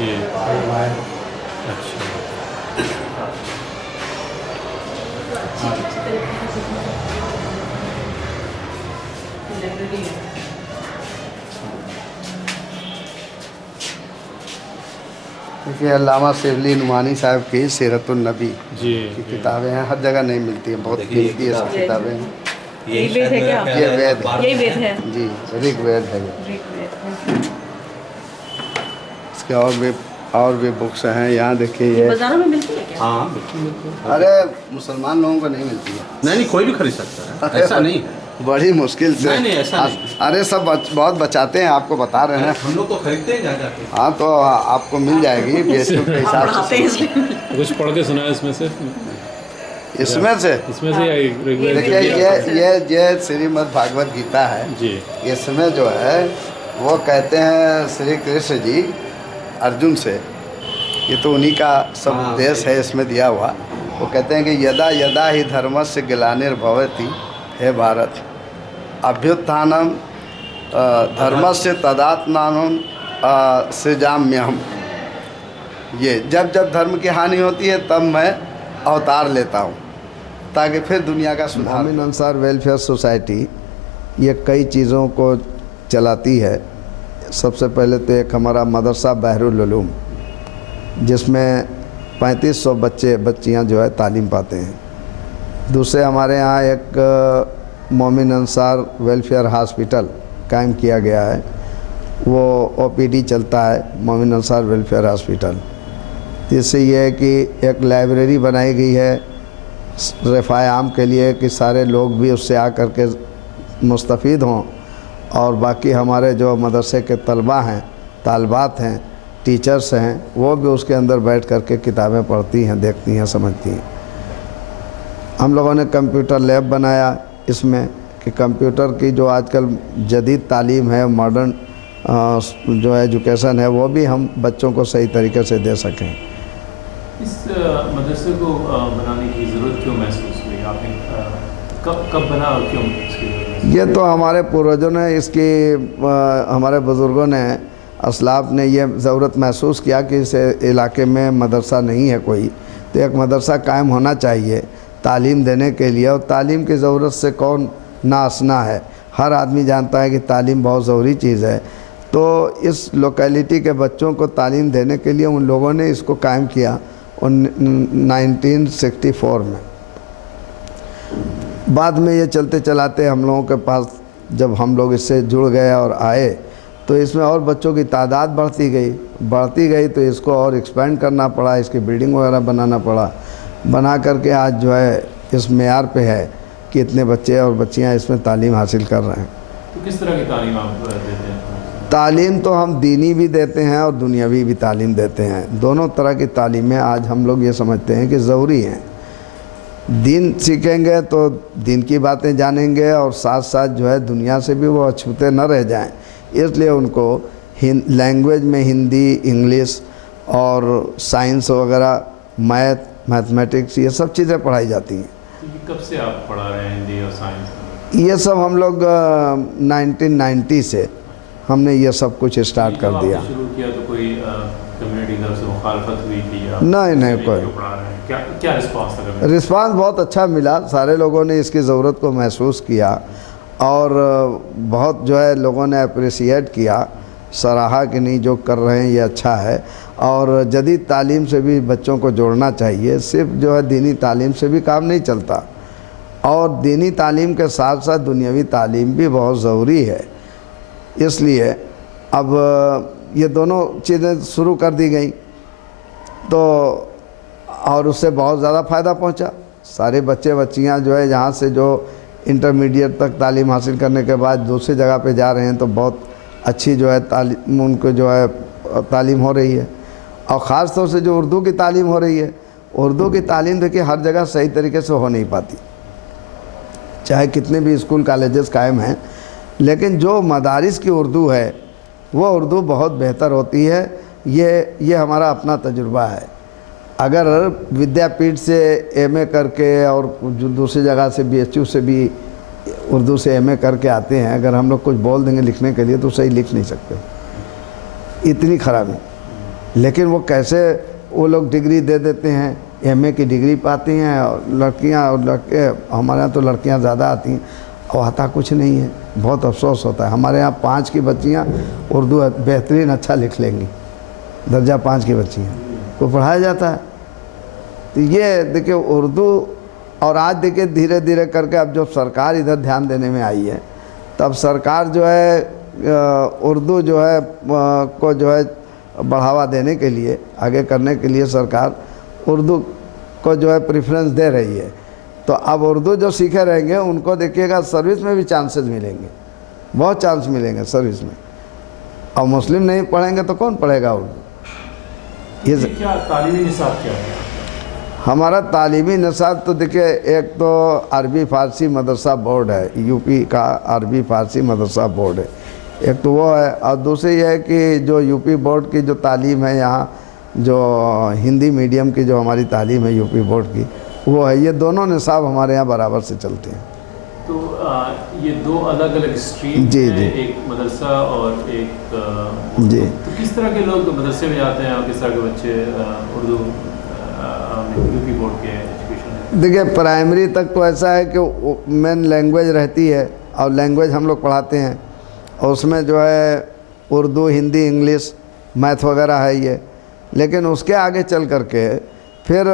जी। Mobile. अच्छा। Library है। देखिए अल्लामा शिबली नुमानी साहब की सीरतुन नबी जी की किताबें हैं, हर जगह नहीं मिलती हैं, बहुत देखिए ये कीमती ये सब किताब- किताबें हैं। यही वेद है क्या? ये वेद है। यही वेद है। जी ऋग्वेद है ये। ऋग्वेद। इसके और भी बुक्स हैं। यहाँ देखिए ये ये, बाजारों में मिलती है क्या? हाँ बिल्कुल बिल्कुल। अरे मुसलमान लोगों को नहीं मिलती है, नहीं कोई भी खरीद सकता है, ऐसा नहीं है। बड़ी मुश्किल से। नहीं, ऐसा नहीं। अरे सब बहुत बचाते हैं, आपको बता रहे हैं। हम लोग तो खरीदते हैं जा जाके। हाँ तो आपको मिल जाएगी बीएचयू के आप हिसाब पढ़ाते से। हैं इसलिए। कुछ पढ़ के सुना है इसमें से? इसमें से इसमें से या ऋग्वेद देखिए जो भी आपको- ये श्रीमद् भागवत गीता है। जी। इसमें जो है वो कहते हैं श्री कृष्ण जी अर्जुन से, ये तो उन्हीं का सब हाँ, उपदेश है इसमें दिया हुआ। वो कहते हैं कि यदा यदा ही धर्मस्य ग्लानिर्भवति, हे भारत, अभ्युत्थानम धर्मस्य तदात्मानं सृजाम्यहम्। ये जब जब धर्म की हानि होती है तब मैं अवतार लेता हूँ ताकि फिर दुनिया का सुधार। मोमिन अंसार वेलफेयर सोसाइटी ये कई चीज़ों को चलाती है। सबसे पहले तो एक हमारा मदरसा बहरुल उलूम, जिसमें 3500 बच्चे बच्चियां जो है तालीम पाते हैं। दूसरे हमारे यहाँ एक मोमिन अंसार वेलफेयर हॉस्पिटल कायम किया गया है, वो ओपीडी चलता है मोमिन अंसार वेलफेयर हॉस्पिटल। इससे ये है कि एक लाइब्रेरी बनाई गई है रफ़ाए आम के लिए कि सारे लोग भी उससे आकर के मुस्तफ़ीद हों, और बाकी हमारे जो मदरसे के तलबा हैं, तालबात हैं, टीचर्स हैं, वो भी उसके अंदर बैठ कर के किताबें पढ़ती हैं, देखती हैं, समझती हैं। हम लोगों ने कंप्यूटर लैब बनाया इसमें कि कंप्यूटर की जो आजकल जदीद तालीम है, मॉडर्न जो एजुकेशन है, वो भी हम बच्चों को सही तरीके से दे सकें। इस मदरसे को बनाने की ज़रूरत क्यों महसूस हुई आपने? कब बना और क्यों इसकी ज़रूरत? ये तो हमारे पूर्वजों ने इसकी हमारे बुज़ुर्गों ने, असलाफ ने ये ज़रूरत महसूस किया कि इस इलाके में मदरसा नहीं है कोई, तो एक मदरसा कायम होना चाहिए तालीम देने के लिए। और तालीम की ज़रूरत से कौन नाआशना है, हर आदमी जानता है कि तालीम बहुत ज़रूरी चीज़ है। तो इस लोकेलिटी के बच्चों को तालीम देने के लिए उन लोगों ने इसको कायम किया 1964 में। बाद में ये चलते चलाते हम लोगों के पास जब हम लोग इससे जुड़ गए और आए, तो इसमें और बच्चों की तादाद बढ़ती गई तो इसको और एक्सपेंड करना पड़ा, इसकी बिल्डिंग वगैरह बनाना पड़ा। बना करके आज जो है इस मेयार पे है कि इतने बच्चे और बच्चियां इसमें तालीम हासिल कर रहे हैं। तो किस तरह की तालीम आप देते हैं? तालीम तो हम दीनी भी देते हैं और दुनियावी भी तालीम देते हैं। दोनों तरह की तालीमें आज हम लोग ये समझते हैं कि ज़रूरी हैं। दीन सीखेंगे तो दीन की बातें जानेंगे, और साथ साथ जो है दुनिया से भी वो अछूते न रह जाएं, इसलिए उनको लैंग्वेज में हिंदी, इंग्लिश और साइंस वगैरह, मैथमेटिक्स, ये सब चीज़ें पढ़ाई जाती हैं। तो ये कब से आप पढ़ा रहे हैं हिंदी और साइंस? ये सब हम लोग 1990 से हमने ये सब कुछ स्टार्ट कर दिया। शुरू किया तो कोई कम्युनिटी की तरफ से मुखालफत हुई थी या नहीं कोई। क्यों पढ़ा रहे हैं? क्या रिस्पांस था? रिस्पांस बहुत अच्छा मिला, सारे लोगों ने इसकी ज़रूरत को महसूस किया और बहुत जो है लोगों ने अप्रिशिएट किया, सराहा कि नहीं जो कर रहे हैं ये अच्छा है। और जदीद तालीम से भी बच्चों को जोड़ना चाहिए, सिर्फ जो है दीनी तालीम से भी काम नहीं चलता, और दीनी तालीम के साथ साथ दुनियावी तालीम भी बहुत ज़रूरी है। इसलिए अब ये दोनों चीज़ें शुरू कर दी गई तो, और उससे बहुत ज़्यादा फ़ायदा पहुंचा। सारे बच्चे बच्चियां जो है यहाँ से जो इंटरमीडिएट तक तालीम हासिल करने के बाद दूसरी जगह पे जा रहे हैं तो बहुत अच्छी जो है तालीम उनको जो है तालीम हो रही है। और ख़ास तौर से जो उर्दू की तालीम हो रही है, उर्दू की तालीम देखिए हर जगह सही तरीके से हो नहीं पाती, चाहे कितने भी स्कूल कॉलेजेस कायम हैं, लेकिन जो मदारिस की उर्दू है वो उर्दू बहुत बेहतर होती है। ये हमारा अपना तजुर्बा है। अगर विद्यापीठ से एमए करके और जो दूसरी जगह से बीएचयू से भी उर्दू से एमए करके आते हैं, अगर हम लोग कुछ बोल देंगे लिखने के लिए तो सही लिख नहीं सकते, इतनी खराबी। लेकिन वो कैसे वो लोग डिग्री दे देते हैं, एमए की डिग्री पाती हैं, और लड़कियां और लड़के, हमारे यहाँ तो लड़कियां ज़्यादा आती हैं और आता कुछ नहीं है। बहुत अफसोस होता है। हमारे यहाँ 5 की बच्चियाँ उर्दू बेहतरीन अच्छा लिख लेंगी, दर्जा 5 की बच्चियाँ को पढ़ाया जाता है। तो ये देखिए उर्दू, और आज देखिए धीरे धीरे करके अब जो सरकार इधर ध्यान देने में आई है, तब सरकार जो है उर्दू जो है को जो है बढ़ावा देने के लिए, आगे करने के लिए सरकार उर्दू को जो है प्रेफरेंस दे रही है। तो अब उर्दू जो सीखे रहेंगे उनको देखिएगा सर्विस में भी चांसेस मिलेंगे, बहुत चांस मिलेंगे सर्विस में। और मुस्लिम नहीं पढ़ेंगे तो कौन पढ़ेगा उर्दू? ये क्या तालीमी निसाब क्या है? हमारा तालीमी निसाब तो देखिए, एक तो अरबी फ़ारसी मदरसा बोर्ड है, यूपी का अरबी फ़ारसी मदरसा बोर्ड है, एक तो वो है। और दूसरी ये है कि जो यूपी बोर्ड की जो तालीम है यहाँ, जो हिंदी मीडियम की जो हमारी तालीम है यूपी बोर्ड की, वो है। ये दोनों निसाब हमारे यहाँ बराबर से चलते हैं। तो ये 2 अलग अलग स्ट्रीम जी, हैं, जी। एक मदरसा और एक जी। तो किस तरह के लोग मदरसे में जाते हैं और किस तरह के बच्चे उर्दू यूपी बोर्ड के एजुकेशन? देखिए प्राइमरी तक तो ऐसा है कि मेन लैंग्वेज रहती है और लैंग्वेज हम लोग पढ़ाते हैं, और उसमें जो है उर्दू, हिंदी, इंग्लिश, मैथ वगैरह है ये। लेकिन उसके आगे चल करके फिर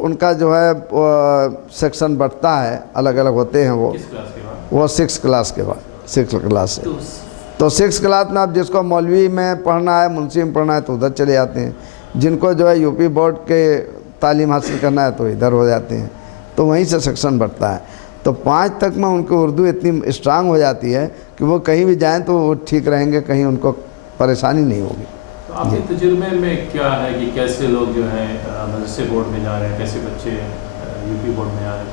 उनका जो है सेक्शन बढ़ता है, अलग अलग होते हैं वो। किस क्लास के बाद? वो 6 क्लास के बाद, 6 क्लास से। तो तो 6 क्लास में अब जिसको मौलवी में पढ़ना है, मुंशी में पढ़ना है तो उधर चले जाते हैं। जिनको जो है यूपी बोर्ड के तालीम हासिल करना है तो इधर हो जाते हैं। तो वहीं से सेक्शन बढ़ता है। तो 5 तक में उनकी उर्दू इतनी स्ट्रांग हो जाती है कि वो कहीं भी जाएं तो वो ठीक रहेंगे, कहीं उनको परेशानी नहीं होगी। तो आपके तजुर्बे में क्या है कि कैसे लोग जो हैं मदरसे बोर्ड में जा रहे हैं, कैसे बच्चे यूपी बोर्ड में जा रहे हैं?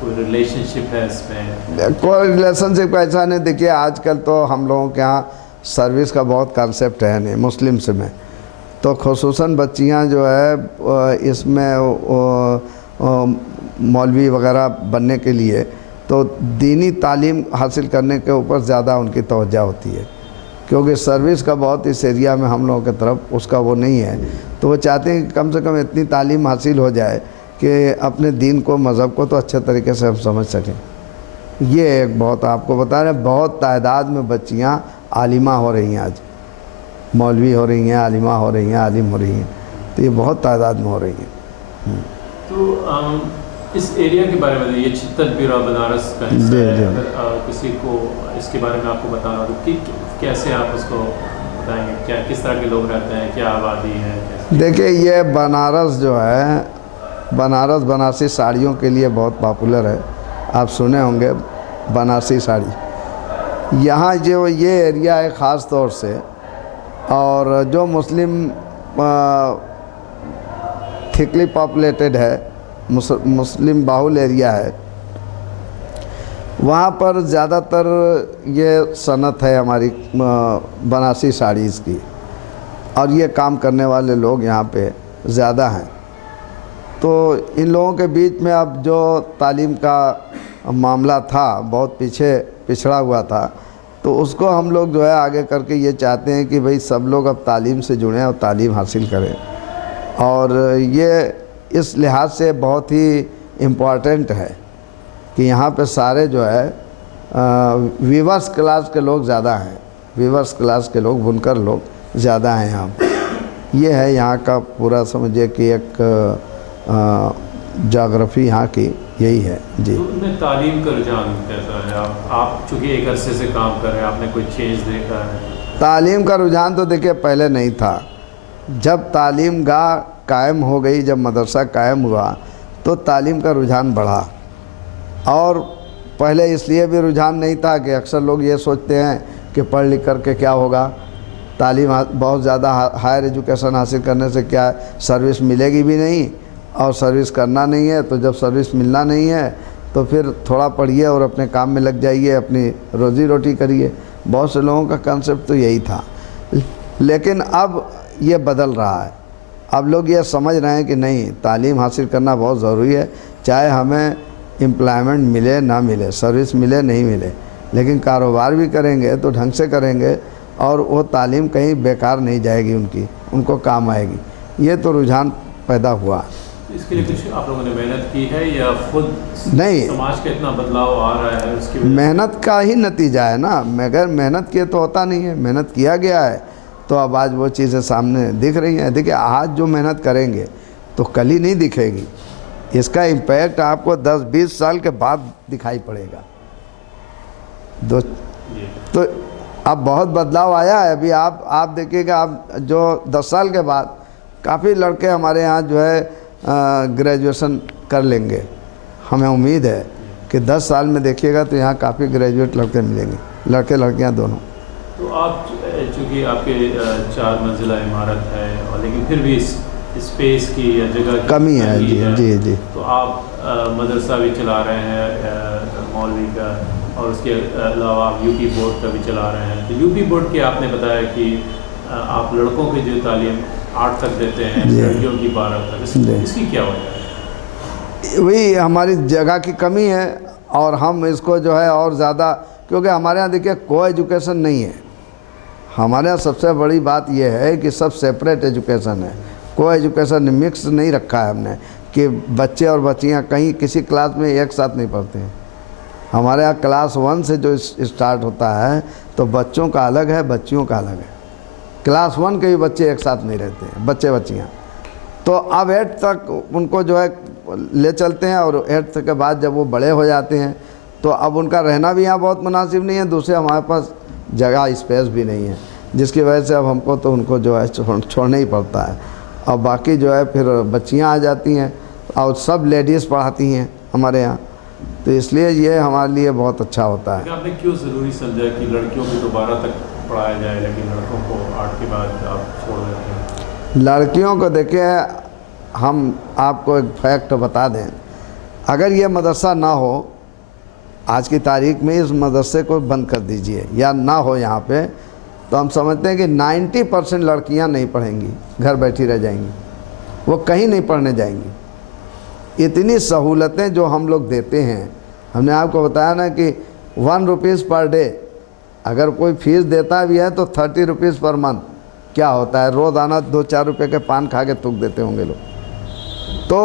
कोई रिलेशनशिप है इसमें? कोई रिलेशनशिप ऐसा नहीं। देखिए आजकल तो हम लोगों के यहाँ सर्विस का बहुत कॉन्सेप्ट है नहीं मुस्लिम से में, तो खुसूसन बच्चियाँ जो है इसमें मौलवी वगैरह बनने के लिए तो दीनी तालीम हासिल करने के ऊपर ज़्यादा उनकी तवज्जो होती है, क्योंकि सर्विस का बहुत इस एरिया में हम लोगों की तरफ उसका वो नहीं है। तो वो चाहते हैं कि कम से कम इतनी तालीम हासिल हो जाए कि अपने दीन को, मज़हब को तो अच्छे तरीके से हम समझ सकें। ये एक बहुत, आपको बता रहे हैं, बहुत तादाद में बच्चियाँ आलिमा हो रही हैं, आज मौलवी हो रही हैं, आलिमा हो रही हैं, आलिम हो रही हैं। तो ये बहुत तादाद में हो रही हैं। तो इस एरिया के बारे में, ये छित्तलपुरा बनारस का हिस्सा जी, है, जी। अगर किसी को इसके बारे में आपको बताना हो तो कि कैसे आप उसको बताएंगे? क्या किस तरह के लोग रहते हैं, क्या आबादी है, कैसे? देखिए ये बनारस जो है, बनारस बनारसी साड़ियों के लिए बहुत पॉपुलर है। आप सुने होंगे बनारसी साड़ी। यहाँ जो ये एरिया है ख़ास तौर से, और जो मुस्लिम थिकली पॉपुलेटेड है, मुस्लिम बाहुल एरिया है, वहाँ पर ज़्यादातर ये सनत है हमारी बनारसी साड़ीज़ की, और ये काम करने वाले लोग यहाँ पे ज़्यादा हैं। तो इन लोगों के बीच में अब जो तालीम का मामला था बहुत पीछे पिछड़ा हुआ था, तो उसको हम लोग जो है आगे करके ये चाहते हैं कि भाई सब लोग अब तालीम से जुड़ें और तालीम हासिल करें। और ये इस लिहाज से बहुत ही इम्पॉर्टेंट है कि यहाँ पे सारे जो है वीवर्स क्लास के लोग ज़्यादा हैं, वीवर्स क्लास के लोग, बुनकर लोग ज़्यादा हैं यहाँ पर। ये है यहाँ का पूरा, समझिए कि एक जोग्राफ़ी यहाँ की यही है जी। तो उनमें तालीम का रुझान कैसा है? आप चूँकि एक अरसे से काम कर रहे हैं, आपने कोई चेंज देखा है? तालीम का रुझान तो देखिए पहले नहीं था। जब तालीम गाह कायम हो गई, जब मदरसा कायम हुआ तो तालीम का रुझान बढ़ा। और पहले इसलिए भी रुझान नहीं था कि अक्सर लोग ये सोचते हैं कि पढ़ लिख कर के क्या होगा, तालीम बहुत ज़्यादा हायर एजुकेशन हासिल करने से क्या सर्विस मिलेगी भी नहीं, और सर्विस करना नहीं है, तो जब सर्विस मिलना नहीं है तो फिर थोड़ा पढ़िए और अपने काम में लग जाइए, अपनी रोज़ी रोटी करिए। बहुत से लोगों का कंसेप्ट तो यही था। लेकिन अब ये बदल रहा है। अब लोग ये समझ रहे हैं कि नहीं, तालीम हासिल करना बहुत ज़रूरी है, चाहे हमें एम्प्लॉयमेंट मिले ना मिले, सर्विस मिले नहीं मिले, लेकिन कारोबार भी करेंगे तो ढंग से करेंगे और वो तालीम कहीं बेकार नहीं जाएगी उनकी। उनको काम आएगी। ये तो रुझान पैदा हुआ। इसके लिए कुछ आप लोगों ने मेहनत की है या खुद नहीं। समाज का इतना बदलाव आ रहा है उसकी वजह मेहनत का ही नतीजा है ना, मगर मेहनत किए तो होता नहीं है, मेहनत किया गया है तो अब आज वो चीज़ें सामने दिख रही हैं। देखिए आज जो मेहनत करेंगे तो कल ही नहीं दिखेगी, इसका इम्पैक्ट आपको 10-20 साल के बाद दिखाई पड़ेगा। जी। तो अब बहुत बदलाव आया है। अभी आप देखिएगा, आप जो 10 साल के बाद काफ़ी लड़के हमारे यहाँ जो है ग्रेजुएशन कर लेंगे। हमें उम्मीद है कि 10 साल में देखिएगा तो यहाँ काफ़ी ग्रेजुएट लड़के मिलेंगे, लड़के लड़कियाँ दोनों। तो आप चूँकि आपके 4 मंजिला इमारत है और लेकिन फिर भी इस स्पेस की या जगह की कमी है। जी। तो आप मदरसा भी चला रहे हैं मौलवी का, और उसके अलावा आप यूपी बोर्ड का भी चला रहे हैं। तो यूपी बोर्ड के आपने बताया कि आप लड़कों की जो तालीम 8 तक देते हैं, लड़कियों की 12 तक, इसकी क्या वजह है? वही हमारी जगह की कमी है और हम इसको जो है और ज़्यादा, क्योंकि हमारे यहाँ देखिए को एजुकेशन नहीं है। हमारे यहाँ सबसे बड़ी बात यह है कि सब सेपरेट एजुकेशन है, को एजुकेशन मिक्स नहीं रखा है हमने कि बच्चे और बच्चियाँ कहीं किसी क्लास में एक साथ नहीं पढ़ते हैं। हमारे यहाँ क्लास 1 से जो स्टार्ट होता है तो बच्चों का अलग है, बच्चियों का अलग है। क्लास 1 के भी बच्चे एक साथ नहीं रहते हैं, बच्चे बच्चियाँ। तो अब 8 तक उनको जो है ले चलते हैं और 8 के बाद जब वो बड़े हो जाते हैं तो अब उनका रहना भी यहाँ बहुत मुनासिब नहीं है, दूसरे हमारे पास जगह स्पेस भी नहीं है, जिसकी वजह से अब हमको तो उनको जो है छोड़ना ही पड़ता है। और बाकी जो है फिर बच्चियाँ आ जाती हैं और सब लेडीज़ पढ़ाती हैं हमारे यहाँ, तो इसलिए ये हमारे लिए बहुत अच्छा होता है। आपने क्यों ज़रूरी समझा कि लड़कियों को तो 12 तक पढ़ाया जाए लेकिन लड़कों को 8 के बाद आप छोड़ देते हैं? लड़कियों को देखिए, हम आपको एक फैक्ट बता दें, अगर ये मदरसा ना हो आज की तारीख में, इस मदरसे को बंद कर दीजिए या ना हो यहाँ पे, तो हम समझते हैं कि 90% लड़कियाँ नहीं पढ़ेंगी, घर बैठी रह जाएंगी, वो कहीं नहीं पढ़ने जाएंगी। इतनी सहूलतें जो हम लोग देते हैं, हमने आपको बताया ना कि 1 रुपीज़ पर डे, अगर कोई फीस देता भी है तो 30 रुपीज़ पर मंथ। क्या होता है, रोज़ाना 2-4 रुपये के पान खा के थूक देते होंगे लोग। तो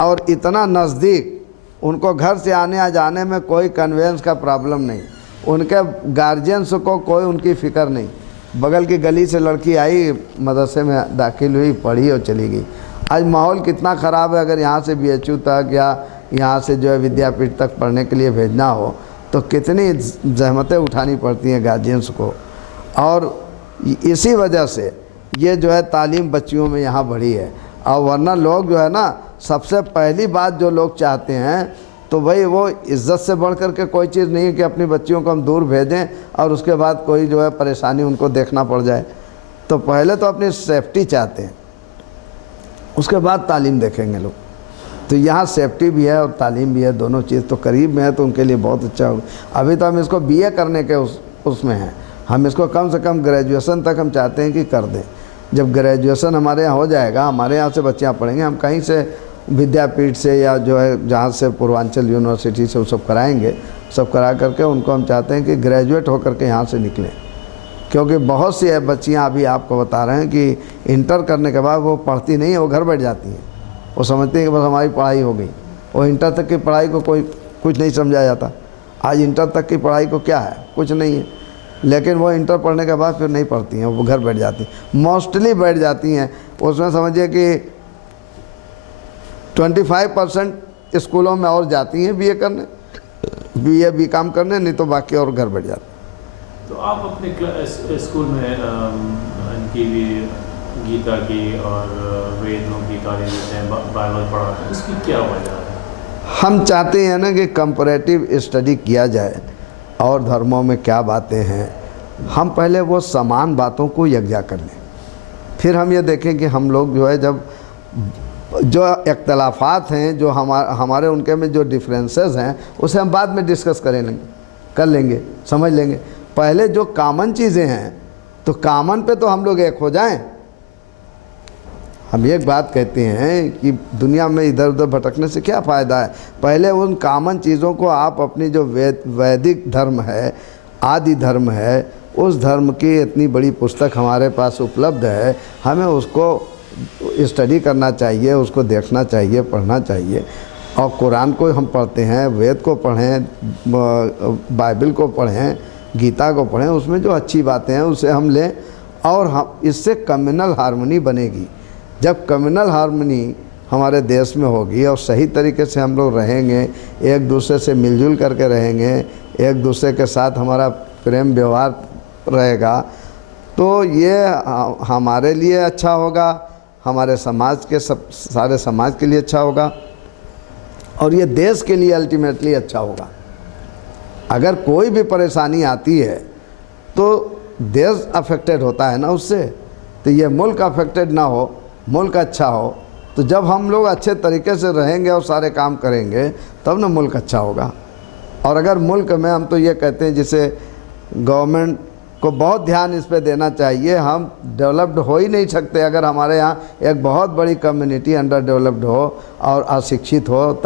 और इतना नज़दीक, उनको घर से आने आ जाने में कोई कन्वेंस का प्रॉब्लम नहीं, उनके गार्जियंस को कोई उनकी फ़िक्र नहीं। बगल की गली से लड़की आई, मदरसे में दाखिल हुई, पढ़ी और चली गई। आज माहौल कितना ख़राब है, अगर यहाँ से BHU तक या यहाँ से जो है विद्यापीठ तक पढ़ने के लिए भेजना हो तो कितनी ज़हमतें उठानी पड़ती हैं गार्जियंस को। और इसी वजह से ये जो है तालीम बच्चियों में यहाँ बढ़ी है। और वरना लोग जो है ना, सबसे पहली बात जो लोग चाहते हैं तो भाई वो इज़्ज़त से बढ़ कर के कोई चीज़ नहीं है कि अपनी बच्चियों को हम दूर भेजें और उसके बाद कोई जो है परेशानी उनको देखना पड़ जाए। तो पहले तो अपनी सेफ्टी चाहते हैं, उसके बाद तालीम देखेंगे लोग। तो यहाँ सेफ्टी भी है और तालीम भी है, दोनों चीज़ तो करीब में है, तो उनके लिए बहुत अच्छा होगा। अभी तो हम इसको BA करने के उसमें हैं, हम इसको कम से कम ग्रेजुएशन तक हम चाहते हैं कि कर दें। जब ग्रेजुएशन हमारे यहाँ हो जाएगा, हमारे यहाँ से बच्चियाँ पढ़ेंगे, हम कहीं से विद्यापीठ से या जो है जहाँ से पूर्वांचल यूनिवर्सिटी से वो सब कराएंगे, सब करा करके उनको हम चाहते हैं कि ग्रेजुएट होकर के यहाँ से निकलें। क्योंकि बहुत सी बच्चियाँ अभी आपको बता रहे हैं कि इंटर करने के बाद वो पढ़ती नहीं है, वो घर बैठ जाती हैं। वो समझती हैं कि बस हमारी पढ़ाई हो गई। वो इंटर तक की पढ़ाई को कोई कुछ नहीं समझा जाता। आज इंटर तक की पढ़ाई को क्या है, कुछ नहीं है, लेकिन वो इंटर पढ़ने के बाद फिर नहीं पढ़ती हैं, वो घर बैठ जाती हैं, मोस्टली बैठ जाती हैं। उसमें समझिए कि 25% स्कूलों में और जाती हैं BA करने, BA BCom करने, नहीं तो बाकी और घर बैठ जाते। तो आप अपने स्कूल में इनकी भी गीता की और वेदों की तालीम देते हैं, बाइबल पढ़ाते हैं, इसकी क्या वजह है? हम चाहते हैं ना कि कंपैरेटिव स्टडी किया जाए और धर्मों में क्या बातें हैं, हम पहले वो समान बातों को यकजा कर लें, फिर हम ये देखें कि हम लोग जो है जब जो इख्तलाफात हैं, जो हमारे उनके में जो डिफरेंसेस हैं, उसे हम बाद में डिस्कस कर लेंगे, समझ लेंगे। पहले जो कॉमन चीज़ें हैं तो कॉमन पे तो हम लोग एक हो जाएं। हम एक बात कहते हैं कि दुनिया में इधर उधर भटकने से क्या फ़ायदा है, पहले उन कॉमन चीज़ों को आप अपनी जो वैदिक धर्म है, आदि धर्म है, उस धर्म की इतनी बड़ी पुस्तक हमारे पास उपलब्ध है, हमें उसको स्टडी करना चाहिए, उसको देखना चाहिए, पढ़ना चाहिए। और कुरान को हम पढ़ते हैं, वेद को पढ़ें, बाइबल को पढ़ें, गीता को पढ़ें, उसमें जो अच्छी बातें हैं उसे हम लें और हम इससे कम्युनल हार्मनी बनेगी। जब कम्युनल हार्मनी हमारे देश में होगी और सही तरीके से हम लोग रहेंगे, एक दूसरे से मिलजुल करके रहेंगे, एक दूसरे के साथ हमारा प्रेम व्यवहार रहेगा, तो ये हमारे लिए अच्छा होगा, हमारे समाज के सारे समाज के लिए अच्छा होगा और ये देश के लिए अल्टीमेटली अच्छा होगा। अगर कोई भी परेशानी आती है तो देश अफेक्टेड होता है ना उससे, तो ये मुल्क अफेक्टेड ना हो, मुल्क अच्छा हो, तो जब हम लोग अच्छे तरीके से रहेंगे और सारे काम करेंगे तब ना मुल्क अच्छा होगा। और अगर मुल्क में हम तो ये कहते हैं, जिसे गवर्नमेंट को बहुत ध्यान इस पे देना चाहिए, हम डेवलप्ड हो ही नहीं सकते अगर हमारे यहाँ एक बहुत बड़ी कम्युनिटी अंडर डेवलप्ड हो और अशिक्षित हो,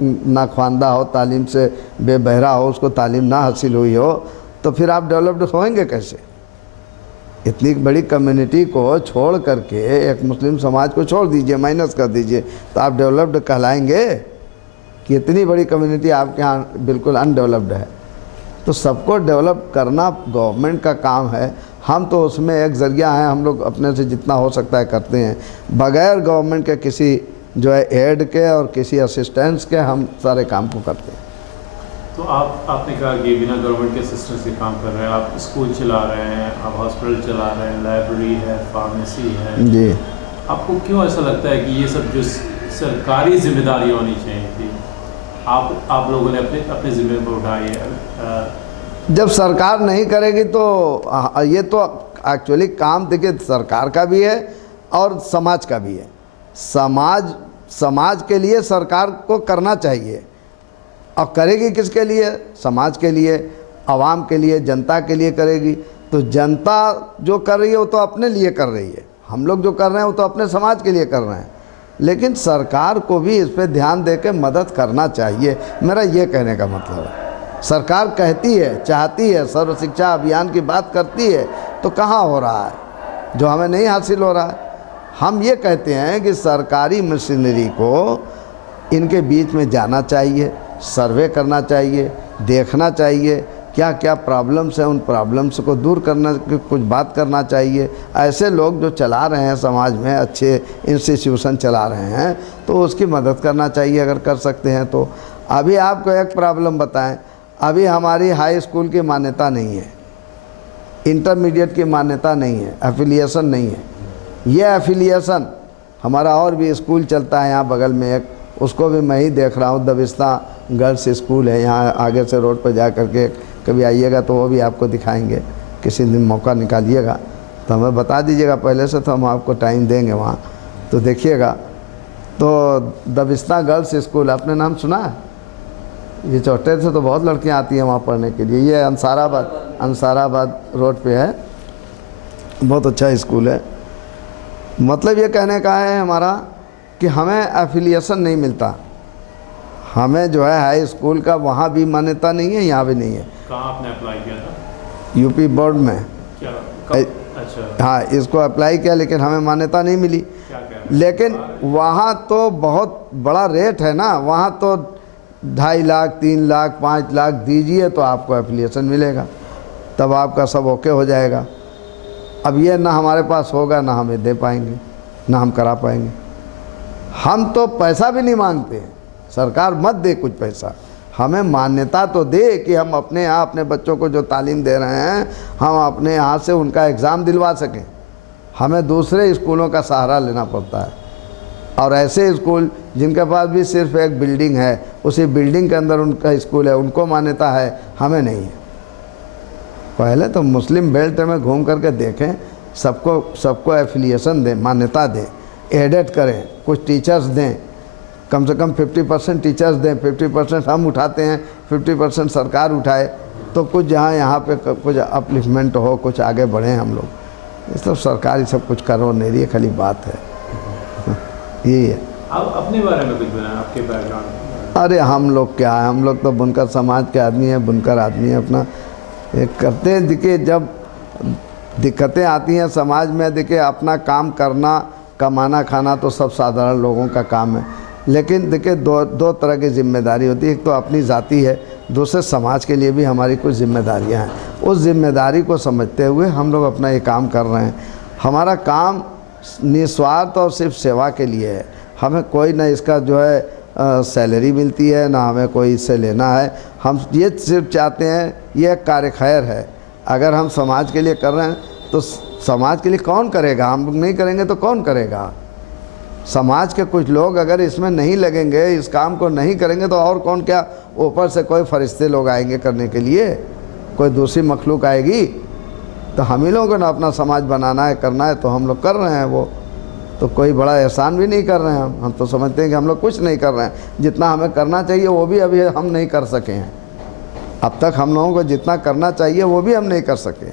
नाख्वानदा हो, तालीम से बेबहरा हो, उसको तालीम ना हासिल हुई हो, तो फिर आप डेवलप्ड होएंगे कैसे? इतनी बड़ी कम्युनिटी को छोड़ करके एक मुस्लिम समाज को छोड़ दीजिए, माइनस कर दीजिए, तो आप डेवलप्ड कहलाएंगे कि इतनी बड़ी कम्युनिटी आपके यहाँ बिल्कुल अनडेवलप्ड है? तो सबको डेवलप करना गवर्नमेंट का काम है, हम तो उसमें एक ज़रिया हैं, हम लोग अपने से जितना हो सकता है करते हैं, बग़ैर गवर्नमेंट के किसी जो है एड के और किसी असिस्टेंस के हम सारे काम को करते हैं। तो आपने कहा कि बिना गवर्नमेंट के असिस्टेंस से काम कर रहे हैं, आप स्कूल चला रहे हैं, आप हॉस्पिटल चला रहे हैं, लाइब्रेरी है, फार्मेसी है जी। आपको क्यों ऐसा लगता है कि ये सब जो सरकारी जिम्मेदारी होनी चाहिए थी, आप लोगों ने अपने ज़िम्मे पर उठाई है? जब सरकार नहीं करेगी तो ये तो एक्चुअली काम देखिए सरकार का भी है और समाज का भी है। समाज के लिए सरकार को करना चाहिए, और करेगी किसके लिए? समाज के लिए, आवाम के लिए, जनता के लिए करेगी। तो जनता जो कर रही है वो तो अपने लिए कर रही है, हम लोग जो कर रहे हैं वो तो अपने समाज के लिए कर रहे हैं, लेकिन सरकार को भी इस पे ध्यान दे के मदद करना चाहिए, मेरा ये कहने का मतलब है। सरकार कहती है, चाहती है, सर्व शिक्षा अभियान की बात करती है, तो कहाँ हो रहा है जो हमें नहीं हासिल हो रहा है? हम ये कहते हैं कि सरकारी मशीनरी को इनके बीच में जाना चाहिए, सर्वे करना चाहिए, देखना चाहिए क्या क्या प्रॉब्लम्स हैं, उन प्रॉब्लम्स को दूर करने की कुछ बात करना चाहिए। ऐसे लोग जो चला रहे हैं समाज में, अच्छे इंस्टीट्यूशन चला रहे हैं, तो उसकी मदद करना चाहिए अगर कर सकते हैं तो। अभी आपको एक प्रॉब्लम बताएं, अभी हमारी हाई स्कूल की मान्यता नहीं है, इंटरमीडिएट की मान्यता नहीं है, एफिलिएशन नहीं है। ये एफिलिएशन हमारा और भी स्कूल चलता है यहाँ बगल में एक, उसको भी मैं ही देख रहा हूँ, दबिस्ता गर्ल्स स्कूल है यहाँ आगे से रोड पर जा करके, कभी आइएगा तो वो भी आपको दिखाएंगे, किसी दिन मौका निकालिएगा तो हमें बता दीजिएगा पहले से, तो हम आपको टाइम देंगे वहाँ, तो देखिएगा। तो दबिस्ता गर्ल्स स्कूल आपने नाम सुना है? ये चौटे से तो बहुत लड़कियाँ आती हैं वहाँ पढ़ने के लिए। ये अंसाराबाद रोड पे है, बहुत अच्छा स्कूल है। मतलब ये कहने का है हमारा कि हमें एफिलिएशन नहीं मिलता, हमें जो है हाई स्कूल का वहाँ भी मान्यता नहीं है, यहाँ भी नहीं है। कहाँ आपने अप्लाई किया था? यूपी बोर्ड में। क्या अच्छा, हाँ, इसको अप्लाई किया लेकिन हमें मान्यता नहीं मिली। लेकिन वहाँ तो बहुत बड़ा रेट है ना, वहाँ तो 2.5 लाख 3 लाख 5 लाख दीजिए तो आपको एफिलिएशन मिलेगा, तब आपका सब ओके हो जाएगा। अब ये ना हमारे पास होगा, ना हमें दे पाएंगे, ना हम करा पाएंगे। हम तो पैसा भी नहीं मांगते हैं, सरकार मत दे कुछ पैसा, हमें मान्यता तो दे कि हम अपने यहाँ अपने बच्चों को जो तालीम दे रहे हैं, हम अपने यहाँ से उनका एग्ज़ाम दिलवा सकें। हमें दूसरे स्कूलों का सहारा लेना पड़ता है, और ऐसे स्कूल जिनके पास भी सिर्फ एक बिल्डिंग है, उसी बिल्डिंग के अंदर उनका स्कूल है, उनको मान्यता है, हमें नहीं है। पहले तो मुस्लिम बेल्ट में घूम करके देखें, सबको एफिलिएशन दें, मान्यता दें, एडेड करें, कुछ टीचर्स दें, कम से कम 50% टीचर्स दें, 50% हम उठाते हैं, 50% सरकार उठाए, तो कुछ जहाँ यहाँ पे कुछ अपलिफ्टमेंट हो, कुछ आगे बढ़ें हम लोग। ये सब सरकार ही सब कुछ कर नहीं रही है, खाली बात है यही है। आप अपने बारे में कुछ बताएं, आपके बैकग्राउंड? अरे हम लोग क्या है, हम लोग तो बुनकर समाज के आदमी हैं, बुनकर आदमी है, अपना एक करते हैं। देखिए, जब दिक्कतें आती हैं समाज में। देखिए अपना काम करना, कमाना खाना तो सब साधारण लोगों का काम है, लेकिन देखिए दो तरह की जिम्मेदारी होती है। एक तो अपनी ज़ाती है, दूसरे समाज के लिए भी हमारी कुछ जिम्मेदारियां हैं। उस जिम्मेदारी को समझते हुए हम लोग अपना ये काम कर रहे हैं। हमारा काम निस्वार्थ और सिर्फ सेवा के लिए है। हमें कोई ना इसका जो है सैलरी मिलती है, ना हमें कोई इससे लेना है। हम ये सिर्फ चाहते हैं, ये एक कार्य खैर है। अगर हम समाज के लिए कर रहे हैं तो समाज के लिए कौन करेगा? हम लोग नहीं करेंगे तो कौन करेगा? समाज के कुछ लोग अगर इसमें नहीं लगेंगे, इस काम को नहीं करेंगे, तो और कौन? क्या ऊपर से कोई फरिश्ते लोग आएंगे करने के लिए? कोई दूसरी मखलूक आएगी? तो हम ही लोगों को ना अपना समाज बनाना है, करना है, तो हम लोग कर रहे हैं। वो तो कोई बड़ा एहसान भी नहीं कर रहे हैं। हम तो समझते हैं कि हम लोग कुछ नहीं कर रहे हैं। जितना हमें करना चाहिए वो भी अभी हम नहीं कर सके हैं। अब तक हम लोगों को जितना करना चाहिए वो भी हम नहीं कर सके।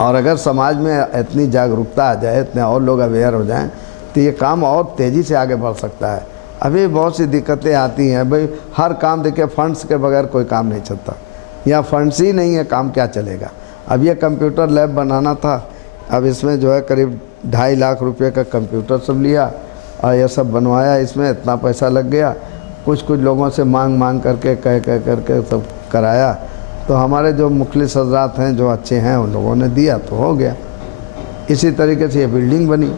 और अगर समाज में इतनी जागरूकता आ जाए, इतने और लोग अवेयर हो जाएं, तो ये काम और तेज़ी से आगे बढ़ सकता है। अभी बहुत सी दिक्कतें आती हैं भाई। हर काम देखिए फंड्स के बगैर कोई काम नहीं चलता। यहाँ फंड्स ही नहीं है, काम क्या चलेगा? अब ये कंप्यूटर लैब बनाना था, अब इसमें जो है करीब 2.5 लाख रुपए का कंप्यूटर सब लिया और ये सब बनवाया। इसमें इतना पैसा लग गया। कुछ लोगों से मांग करके कह करके सब कराया। तो हमारे जो मुखलिस हजरात हैं, जो अच्छे हैं, उन लोगों ने दिया तो हो गया। इसी तरीके से ये बिल्डिंग बनी।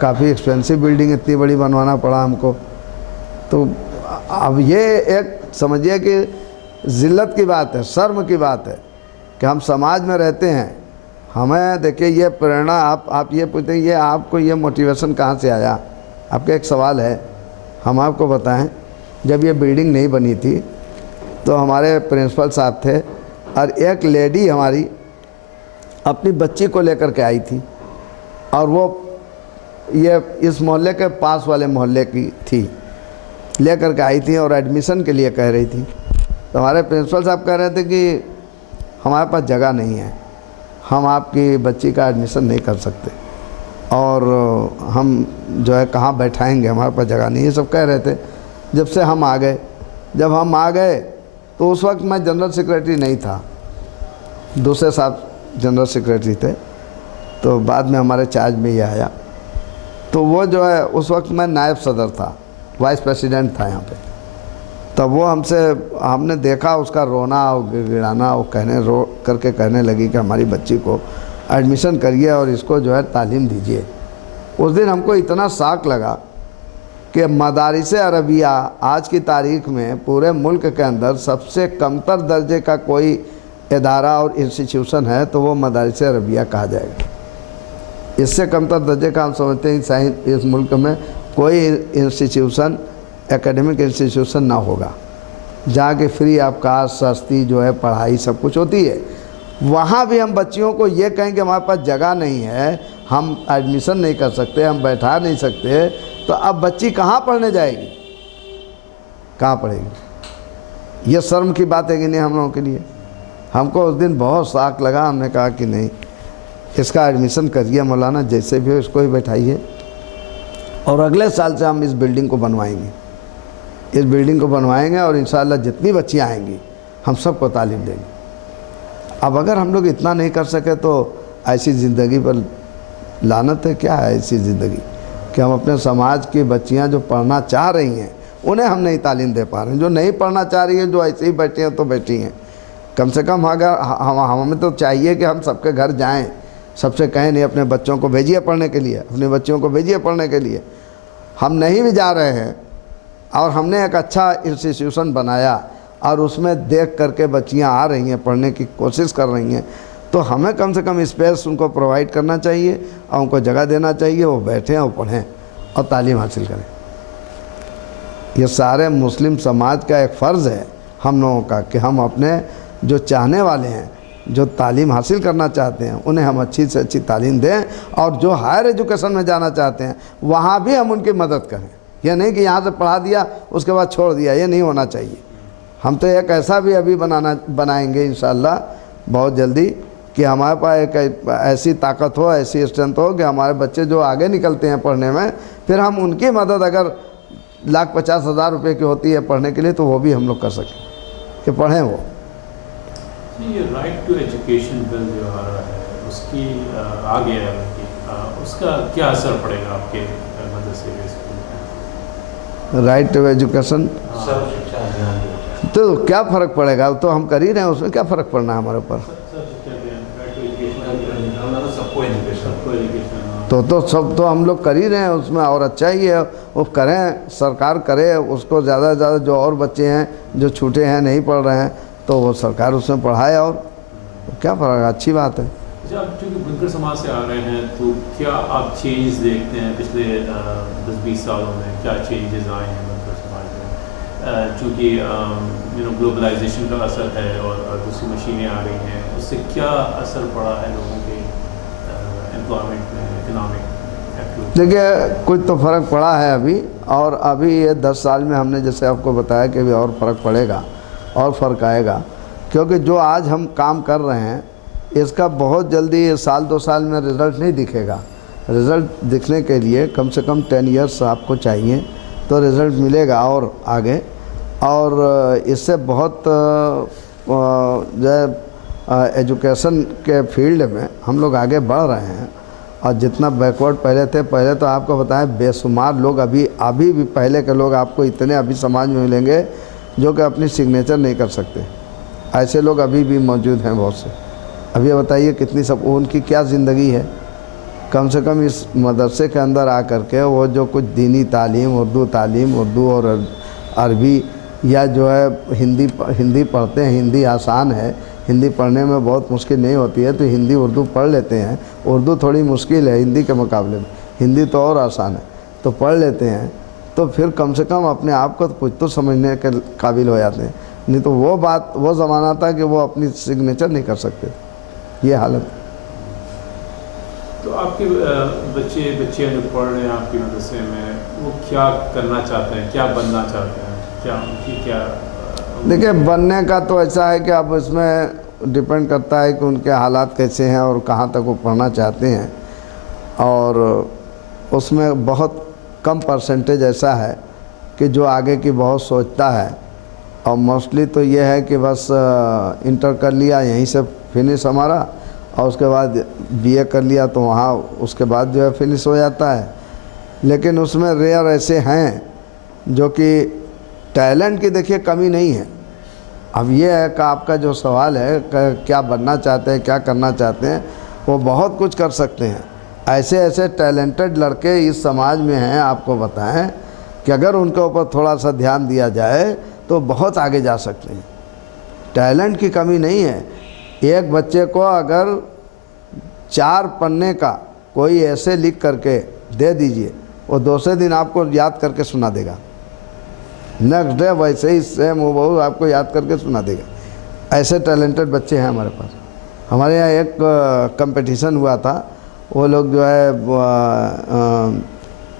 काफ़ी एक्सपेंसिव बिल्डिंग इतनी बड़ी बनवाना पड़ा हमको। तो अब ये एक समझिए कि ज़िल्लत की बात है, शर्म की बात है कि हम समाज में रहते हैं। हमें देखिए ये प्रेरणा, आप ये पूछते हैं, ये आपको ये मोटिवेशन कहाँ से आया? आपका एक सवाल है, हम आपको बताएं। जब ये बिल्डिंग नहीं बनी थी तो हमारे प्रिंसिपल साहब थे और एक लेडी हमारी अपनी बच्ची को लेकर के आई थी, और वो ये इस मोहल्ले के पास वाले मोहल्ले की थी, लेकर के आई थी और एडमिशन के लिए कह रही थी। तो हमारे प्रिंसिपल साहब कह रहे थे कि हमारे पास जगह नहीं है, हम आपकी बच्ची का एडमिशन नहीं कर सकते, और हम जो है कहाँ बैठाएंगे, हमारे पास जगह नहीं है, सब कह रहे थे। जब से हम आ गए, जब हम आ गए तो उस वक्त मैं जनरल सेक्रेटरी नहीं था, दूसरे साहब जनरल सेक्रेटरी थे। तो बाद में हमारे चार्ज में ये आया। तो वो जो है उस वक्त मैं नायब सदर था, वाइस प्रेसिडेंट था यहाँ पे। तब वो हमने देखा उसका रोना और गिड़गिड़ाना, वो कहने लगी कि हमारी बच्ची को एडमिशन करिए और इसको जो है तालीम दीजिए। उस दिन हमको इतना शॉक लगा कि मदारिस अरबिया आज की तारीख़ में पूरे मुल्क के अंदर सबसे कमतर दर्जे का कोई इदारा और इंस्टीट्यूशन है तो वो मदारिस अरबिया कहा जाएगा। इससे कमतर दर्जे का हम समझते हैं इस मुल्क में कोई इंस्टीट्यूशन, एकेडमिक इंस्टीट्यूशन ना होगा, जहाँ के फ्री ऑफ कास्ट सस्ती जो है पढ़ाई सब कुछ होती है। वहाँ भी हम बच्चियों को ये कहें कि हमारे पास जगह नहीं है, हम एडमिशन नहीं कर सकते, हम बैठा नहीं सकते, तो अब बच्ची कहाँ पढ़ने जाएगी? कहाँ पढ़ेगी? ये शर्म की बात है कि नहीं हम लोगों के लिए? हमको उस दिन बहुत शौक लगा। हमने कहा कि नहीं, इसका एडमिशन करिए मौलाना, जैसे भी हो इसको ही बैठाइए, और अगले साल से हम इस बिल्डिंग को बनवाएंगे। इस बिल्डिंग को बनवाएंगे और इंशाअल्लाह जितनी बच्चियाँ आएंगी हम सबको तालीम देंगे। अब अगर हम लोग इतना नहीं कर सके तो ऐसी ज़िंदगी पर लानत है। क्या है ऐसी ज़िंदगी कि हम अपने समाज की बच्चियां जो पढ़ना चाह रही हैं उन्हें हम नहीं तालीम दे पा रहे हैं। जो नहीं पढ़ना चाह रही है, जो ऐसे ही बैठी हैं तो बैठी हैं। कम से कम अगर हमें तो चाहिए कि हम सबके घर जाएं, सबसे कहें नहीं अपने बच्चों को भेजिए पढ़ने के लिए, अपने बच्चियों को भेजिए पढ़ने के लिए। हम नहीं भी जा रहे हैं और हमने एक अच्छा इंस्टीट्यूशन बनाया और उसमें देख करके बच्चियां आ रही हैं, पढ़ने की कोशिश कर रही हैं, तो हमें कम से कम स्पेस उनको प्रोवाइड करना चाहिए और उनको जगह देना चाहिए, वो बैठें और पढ़ें और तालीम हासिल करें। ये सारे मुस्लिम समाज का एक फ़र्ज़ है हम लोगों का कि हम अपने जो चाहने वाले हैं, जो तालीम हासिल करना चाहते हैं, उन्हें हम अच्छी से अच्छी तालीम दें, और जो हायर एजुकेशन में जाना चाहते हैं वहाँ भी हम उनकी मदद करें। यह नहीं कि यहाँ से पढ़ा दिया उसके बाद छोड़ दिया, ये नहीं होना चाहिए। हम तो एक ऐसा भी अभी बनाएंगे इंशाअल्लाह बहुत जल्दी कि हमारे पास एक ऐसी ताकत हो, ऐसी स्ट्रेंथ हो कि हमारे बच्चे जो आगे निकलते हैं पढ़ने में, फिर हम उनकी मदद अगर 1,50,000 रुपये की होती है पढ़ने के लिए तो वो भी हम लोग कर सकें कि पढ़ें वो। ये राइट टू एजुकेशन बिल जो आ रहा है उसकी आ गया है बल्कि उसका क्या असर पड़ेगा आपके मदरसे के स्कूल में? राइट टू एजुकेशन सर्व शिक्षा अभियान तो क्या फ़र्क पड़ेगा, तो हम कर ही रहे हैं, उसमें क्या फ़र्क पड़ना है हमारे ऊपर। सबको एजुकेशन सबको एजुकेशन तो सब तो हम लोग कर ही रहे हैं उसमें, और अच्छा ही है वो करें, सरकार करे उसको, ज़्यादा से ज़्यादा जो और बच्चे हैं जो छूटे हैं नहीं पढ़ रहे हैं तो वो सरकार उसमें पढ़ाए, और क्या फ़र्क है, अच्छी बात है। जब चूँकि बुनकर समाज से आ रहे हैं तो क्या आप चेंज देखते हैं पिछले 10-20 सालों में, क्या चेंजेस आए हैं बुनकर समाज में? चूँकि ग्लोबलाइजेशन का असर है और दूसरी मशीनें आ रही हैं, उससे क्या असर पड़ा है लोगों के एम्प्लॉयमेंट में, इकोनॉमिक एक्टिविटी? देखिए कुछ तो फ़र्क पड़ा है अभी, और अभी ये 10 साल में हमने जैसे आपको बताया कि अभी और फ़र्क पड़ेगा और फ़र्क आएगा, क्योंकि जो आज हम काम कर रहे हैं इसका बहुत जल्दी 1-2 साल में रिज़ल्ट नहीं दिखेगा। रिज़ल्ट दिखने के लिए कम से कम 10 ईयर्स आपको चाहिए, तो रिज़ल्ट मिलेगा और आगे, और इससे बहुत जो है एजुकेशन के फील्ड में हम लोग आगे बढ़ रहे हैं। और जितना बैकवर्ड पहले थे, पहले तो आपको बताएं बेशुमार लोग अभी भी पहले के लोग आपको इतने अभी समाज में मिलेंगे जो कि अपनी सिग्नेचर नहीं कर सकते, ऐसे लोग अभी भी मौजूद हैं बहुत से। अभी बताइए कितनी सब उनकी क्या ज़िंदगी है। कम से कम इस मदरसे के अंदर आ कर के वो जो कुछ दीनी तालीम, उर्दू और अरबी, या जो है हिंदी पढ़ते हैं, हिंदी आसान है, हिंदी पढ़ने में बहुत मुश्किल नहीं होती है, तो हिंदी उर्दू पढ़ लेते हैं। उर्दू थोड़ी मुश्किल है हिंदी के मुकाबले में, हिंदी तो और आसान है, तो पढ़ लेते हैं, तो फिर कम से कम अपने आप को कुछ तो समझने के काबिल हो जाते हैं। नहीं तो वो ज़माना था कि वो अपनी सिग्नेचर नहीं कर सकते, ये हालत। तो आपके बच्चे जो पढ़ रहे हैं आपकी मदरसे में, वो क्या करना चाहते हैं, क्या बनना चाहते हैं, क्या उनकी क्या? देखिए बनने का तो ऐसा है कि अब इसमें डिपेंड करता है कि उनके हालात कैसे हैं और कहाँ तक वो पढ़ना चाहते हैं, और उसमें बहुत कम परसेंटेज ऐसा है कि जो आगे की बहुत सोचता है, और मोस्टली तो ये है कि बस इंटर कर लिया यहीं से फिनिश हमारा, और उसके बाद बीए कर लिया तो वहाँ उसके बाद जो है फिनिश हो जाता है। लेकिन उसमें रेयर ऐसे हैं जो कि टैलेंट की देखिए कमी नहीं है। अब ये है कि आपका जो सवाल है क्या बनना चाहते हैं, क्या करना चाहते हैं, वो बहुत कुछ कर सकते हैं। ऐसे ऐसे टैलेंटेड लड़के इस समाज में हैं, आपको बताएं कि अगर उनके ऊपर थोड़ा सा ध्यान दिया जाए तो बहुत आगे जा सकते हैं। टैलेंट की कमी नहीं है। एक बच्चे को अगर 4 पन्ने का कोई ऐसे लिख करके दे दीजिए, वो दूसरे दिन आपको याद करके सुना देगा, नेक्स्ट डे वैसे ही सेम वो आपको याद करके सुना देगा। ऐसे टैलेंटेड बच्चे हैं हमारे पास। हमारे यहाँ एक कंपटीशन हुआ था, वो लोग जो है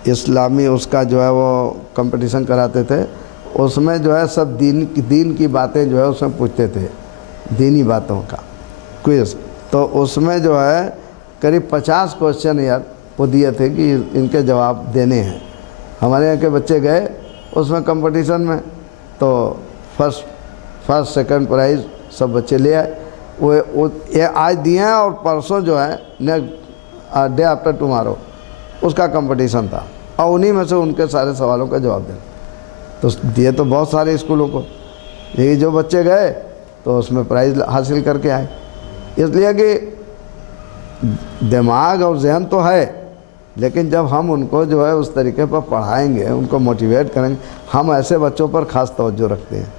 इस्लामी उसका जो है वो कंपटीशन कराते थे, उसमें जो है सब दीन की बातें जो है उसमें पूछते थे, दीनी बातों का क्विज। तो उसमें जो है करीब 50 क्वेश्चन यार वो दिए थे कि इनके जवाब देने हैं। हमारे यहाँ के बच्चे गए उसमें कंपटीशन में, तो फर्स्ट सेकंड प्राइज़ सब बच्चे ले आए। वो ये आज दिए हैं, और परसों जो है नेक्स्ट डे आफ्टर टुमारो उसका कंपटीशन था, और उन्हीं में से उनके सारे सवालों का जवाब देना। तो दिए तो बहुत सारे स्कूलों को, यही जो बच्चे गए तो उसमें प्राइज़ हासिल करके आए। इसलिए कि दिमाग और जहन तो है, लेकिन जब हम उनको जो है उस तरीके पर पढ़ाएंगे, उनको मोटिवेट करेंगे। हम ऐसे बच्चों पर ख़ास तवज्जो रखते हैं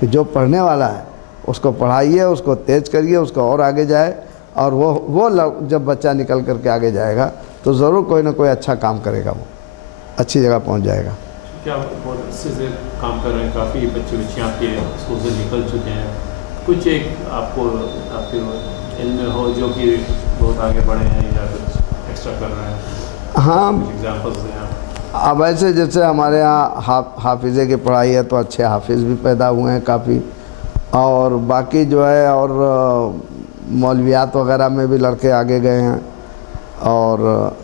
कि जो पढ़ने वाला है उसको पढ़ाइए, उसको तेज़ करिए, उसको और आगे जाए, और वो जब बच्चा निकल करके आगे जाएगा तो ज़रूर कोई ना कोई अच्छा काम करेगा, वो अच्छी जगह पहुंच जाएगा। क्या बहुत अच्छे से काम कर रहे हैं, काफ़ी बच्चे आपके स्कूल से निकल चुके हैं। कुछ एक आपके इल्म में हो जो कि बहुत आगे बढ़े हैं या कुछ एक्स्ट्रा कर रहे हैं? हाँ, एग्जाम्पल्स दें आप। अब ऐसे जैसे हमारे यहाँ हाफिज़े की पढ़ाई है, तो अच्छे हाफिज़ भी पैदा हुए हैं काफ़ी, और बाकी जो है और मौलवियात वगैरह में भी लड़के आगे गए हैं। और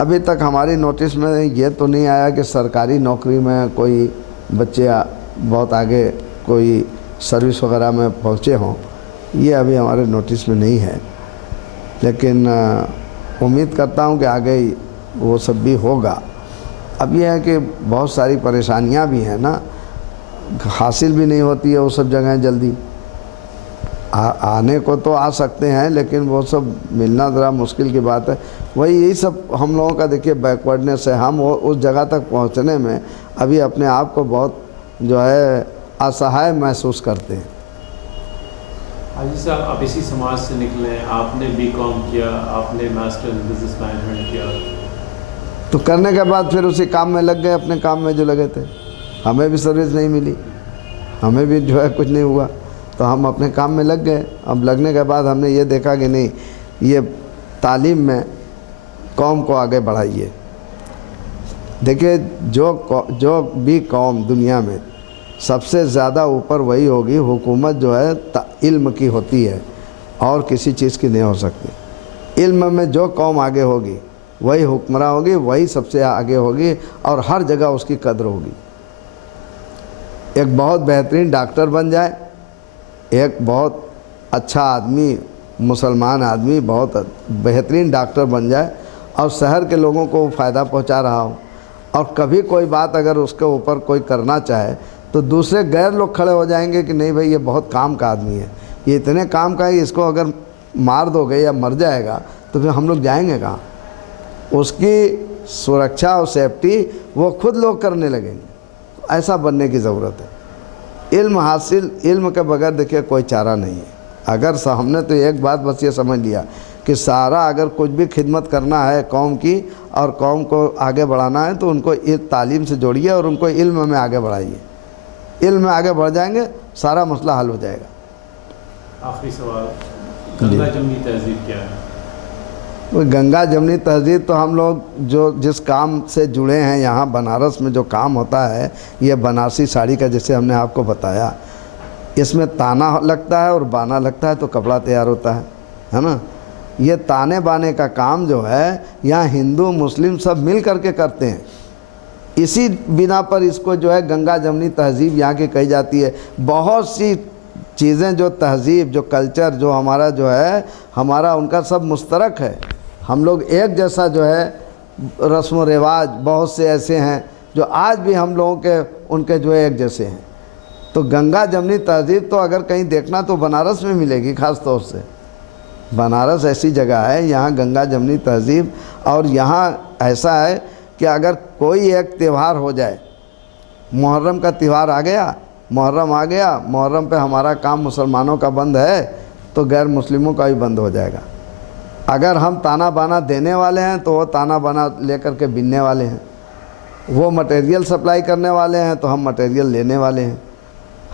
अभी तक हमारी नोटिस में ये तो नहीं आया कि सरकारी नौकरी में कोई बच्चे बहुत आगे कोई सर्विस वगैरह में पहुँचे हों, ये अभी हमारे नोटिस में नहीं है, लेकिन उम्मीद करता हूँ कि आगे वो सब भी होगा। अब ये है कि बहुत सारी परेशानियाँ भी हैं ना, हासिल भी नहीं होती है वो सब जगह जल्दी। आने को तो आ सकते हैं, लेकिन वो सब मिलना ज़रा मुश्किल की बात है। वही यही सब हम लोगों का देखिए बैकवर्डनेस है। हम उस जगह तक पहुंचने में अभी अपने आप को बहुत जो है असहाय महसूस करते हैं। हाजी साहब, आप इसी समाज से निकले, आपने बीकॉम किया, आपने मास्टर इन बिजनेस मैनेजमेंट किया, तो करने के बाद फिर उसी काम में लग गए, अपने काम में जो लगे थे। हमें भी सर्विस नहीं मिली, हमें भी जो है कुछ नहीं हुआ, तो हम अपने काम में लग गए। अब लगने के बाद हमने ये देखा कि नहीं, ये तालीम में कौम को आगे बढ़ाइए। देखिए जो भी कौम दुनिया में सबसे ज़्यादा ऊपर वही होगी, हुकूमत जो है इल्म की होती है और किसी चीज़ की नहीं हो सकती। इल्म में जो कौम आगे होगी वही हुक्मरान होगी, वही सबसे आगे होगी और हर जगह उसकी कद्र होगी। एक बहुत बेहतरीन डॉक्टर बन जाए, एक बहुत अच्छा आदमी, मुसलमान आदमी बहुत बेहतरीन डॉक्टर बन जाए और शहर के लोगों को फ़ायदा पहुंचा रहा हो, और कभी कोई बात अगर उसके ऊपर कोई करना चाहे तो दूसरे गैर लोग खड़े हो जाएंगे कि नहीं भाई ये बहुत काम का आदमी है, ये इतने काम का है, इसको अगर मार दोगे या मर जाएगा तो फिर हम लोग जाएंगे कहाँ। उसकी सुरक्षा और सेफ्टी वो खुद लोग करने लगेंगे। ऐसा बनने की ज़रूरत है। इल्म हासिल, इल्म के बगैर देखिए कोई चारा नहीं है। अगर हमने तो एक बात बस ये समझ लिया कि सारा अगर कुछ भी खिदमत करना है कौम की और कौम को आगे बढ़ाना है तो उनको तालीम से जोड़िए और उनको इल्म में आगे बढ़ाइए। इल्म में आगे बढ़ जाएंगे, सारा मसला हल हो जाएगा। आखिरी सवाल, गंगा जमनी तहजीब क्या है? गंगा जमनी तहजीब तो हम लोग जो जिस काम से जुड़े हैं, यहाँ बनारस में जो काम होता है, ये बनारसी साड़ी का जैसे हमने आपको बताया, इसमें ताना लगता है और बाना लगता है तो कपड़ा तैयार होता है ना। ये ताने बाने का काम जो है यहाँ हिंदू मुस्लिम सब मिल करके करते हैं। इसी बिना पर इसको जो है गंगा जमनी तहजीब यहाँ की कही जाती है। बहुत सी चीज़ें जो तहजीब, जो कल्चर, जो हमारा जो है हमारा उनका सब मुश्तरक है। हम लोग एक जैसा जो है रस्म व रिवाज बहुत से ऐसे हैं जो आज भी हम लोगों के उनके जो है एक जैसे हैं। तो गंगा जमनी तहजीब तो अगर कहीं देखना तो बनारस में मिलेगी। ख़ास तौर से बनारस ऐसी जगह है, यहाँ गंगा जमनी तहजीब। और यहाँ ऐसा है कि अगर कोई एक त्यौहार हो जाए, मुहर्रम का त्यौहार आ गया, मुहर्रम आ गया, मुहर्रम पे हमारा काम मुसलमानों का बंद है तो गैर मुस्लिमों का भी बंद हो जाएगा। अगर हम ताना बाना देने वाले हैं तो वो ताना बाना लेकर के बिनने वाले हैं। वो मटेरियल सप्लाई करने वाले हैं तो हम मटेरियल लेने वाले हैं।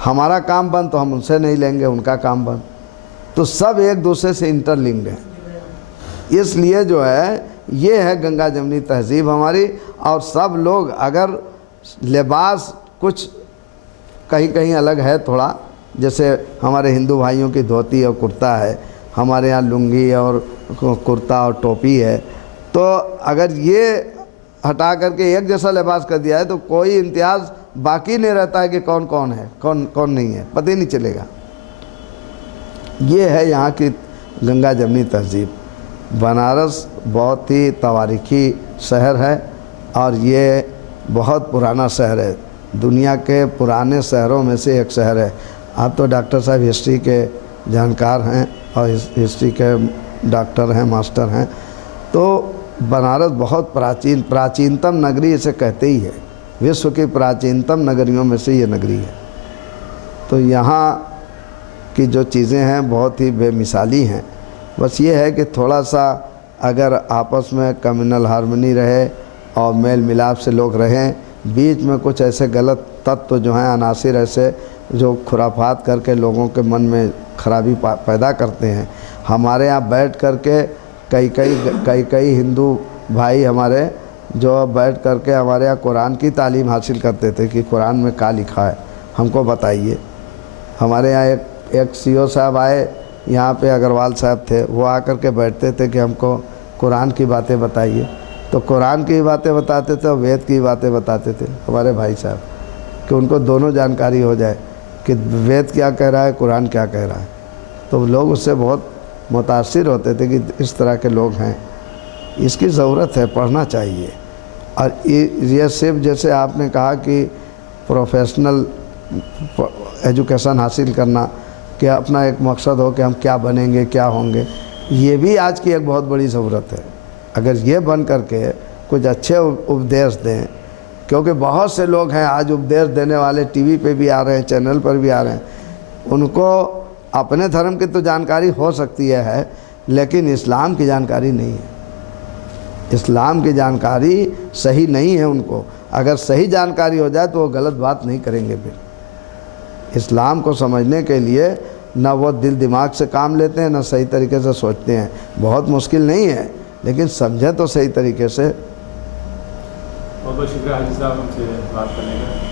हमारा काम बंद तो हम उनसे नहीं लेंगे, उनका काम बंद। तो सब एक दूसरे से इंटरलिंक्ड है। इसलिए जो है ये है गंगा जमनी तहजीब हमारी। और सब लोग अगर लिबास कुछ कहीं कहीं अलग है थोड़ा, जैसे हमारे हिंदू भाइयों की धोती और कुर्ता है, हमारे यहाँ लुंगी और कुर्ता और टोपी है, तो अगर ये हटा करके एक जैसा लिबास कर दिया है तो कोई इम्तियाज़ बाकी नहीं रहता है कि कौन कौन है, कौन कौन नहीं है, पता ही नहीं चलेगा। ये है यहाँ की गंगा जमनी तहजीब। बनारस बहुत ही तवारीखी शहर है और ये बहुत पुराना शहर है, दुनिया के पुराने शहरों में से एक शहर है। आप तो डॉक्टर साहब हिस्ट्री के जानकार हैं और हिस्ट्री के डॉक्टर हैं, मास्टर हैं। तो बनारस बहुत प्राचीनतम नगरी इसे कहते ही है। विश्व की प्राचीनतम नगरियों में से ये नगरी है। तो यहाँ की जो चीज़ें हैं बहुत ही बेमिसाली हैं। बस ये है कि थोड़ा सा अगर आपस में कम्युनल हार्मनी रहे और मेल मिलाप से लोग रहें, बीच में कुछ ऐसे गलत तत्व जो हैं, अनासिर ऐसे जो खुराफात करके लोगों के मन में खराबी पैदा करते हैं। हमारे यहाँ बैठ करके कई हिंदू भाई हमारे जो बैठ करके हमारे यहाँ कुरान की तालीम हासिल करते थे कि कुरान में क्या लिखा है हमको बताइए। हमारे यहाँ एक सीओ साहब आए, यहाँ पे अग्रवाल साहब थे, वो आकर के बैठते थे कि हमको कुरान की बातें बताइए। तो कुरान की बातें बताते थे और वेद की बातें बताते थे हमारे भाई साहब, कि उनको दोनों जानकारी हो जाए कि वेद क्या कह रहा है, कुरान क्या कह रहा है। तो लोग उससे बहुत मुतासिर होते थे कि इस तरह के लोग हैं। इसकी ज़रूरत है, पढ़ना चाहिए। और ये सिर्फ जैसे आपने कहा कि प्रोफेशनल एजुकेशन हासिल करना, कि अपना एक मकसद हो कि हम क्या बनेंगे, क्या होंगे, ये भी आज की एक बहुत बड़ी ज़रूरत है। अगर ये बन करके कुछ अच्छे उपदेश दें, क्योंकि बहुत से लोग हैं आज उपदेश देने वाले, टीवी पे भी आ रहे हैं, चैनल पर भी आ रहे हैं, उनको अपने धर्म की तो जानकारी हो सकती है लेकिन इस्लाम की जानकारी नहीं है। इस्लाम की जानकारी सही नहीं है उनको। अगर सही जानकारी हो जाए तो वो गलत बात नहीं करेंगे। फिर इस्लाम को समझने के लिए ना वो दिल दिमाग से काम लेते हैं, ना सही तरीके से सोचते हैं। बहुत मुश्किल नहीं है, लेकिन समझें तो सही तरीके से। बहुत बहुत शुक्रिया हाजी साहब हमसे बात करने का।